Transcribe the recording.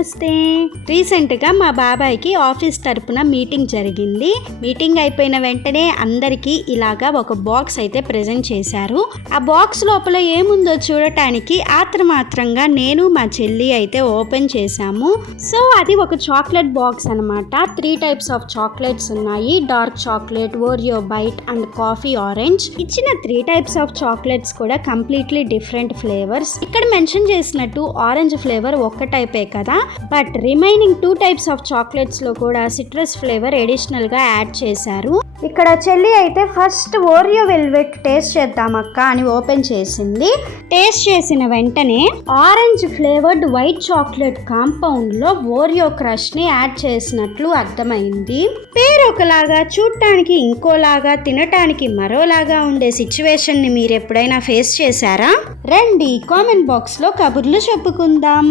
నమస్తే. రీసెంట్గా మా బాబాయ్కి ఆఫీస్ తరపున మీటింగ్ జరిగింది. మీటింగ్ అయిపోయిన వెంటనే అందరికీ ఇలాగా ఒక బాక్స్ అయితే ప్రెజెంట్ చేశారు. ఆ బాక్స్ లోపల ఏముందో చూడటానికి ఆత్రమాత్రంగా నేను మా చెల్లి అయితే ఓపెన్ చేశాము. సో అది ఒక చాక్లెట్ బాక్స్ అనమాట. 3 టైప్స్ ఆఫ్ చాక్లెట్స్ ఉన్నాయి. Dark chocolate, Oreo bite and coffee orange. ఇచ్చిన 3 టైప్స్ ఆఫ్ చాక్లెట్స్ కూడా కంప్లీట్లీ డిఫరెంట్ ఫ్లేవర్స్. ఇక్కడ మెన్షన్ చేసినట్టు ఆరెంజ్ ఫ్లేవర్ ఒక్క టైపే కదా, but remaining 2 types of chocolates లో కూడా సిట్రస్ ఫ్లేవర్ అడిషనల్ గా యాడ్ చేశారు. ఇక్కడ చెల్లి అయితే ఫస్ట్ ఓరియో వెల్వెట్ టేస్ట్ చేద్దామక్క అని ఓపెన్ చేసింది. టేస్ట్ చేసిన వెంటనే orange flavoured white chocolate compound లో ఓరియో క్రష్ ని యాడ్ చేసినట్లు అర్థమైంది. పేరు ఒకలాగా, చూడటానికి ఇంకోలాగా, తినటానికి మరోలాగా ఉండే సిచ్యువేషన్ ని మీరు ఎప్పుడైనా ఫేస్ చేశారా? రండి కామెంట్ బాక్స్ లో కబుర్లు చెప్పుకుందాం.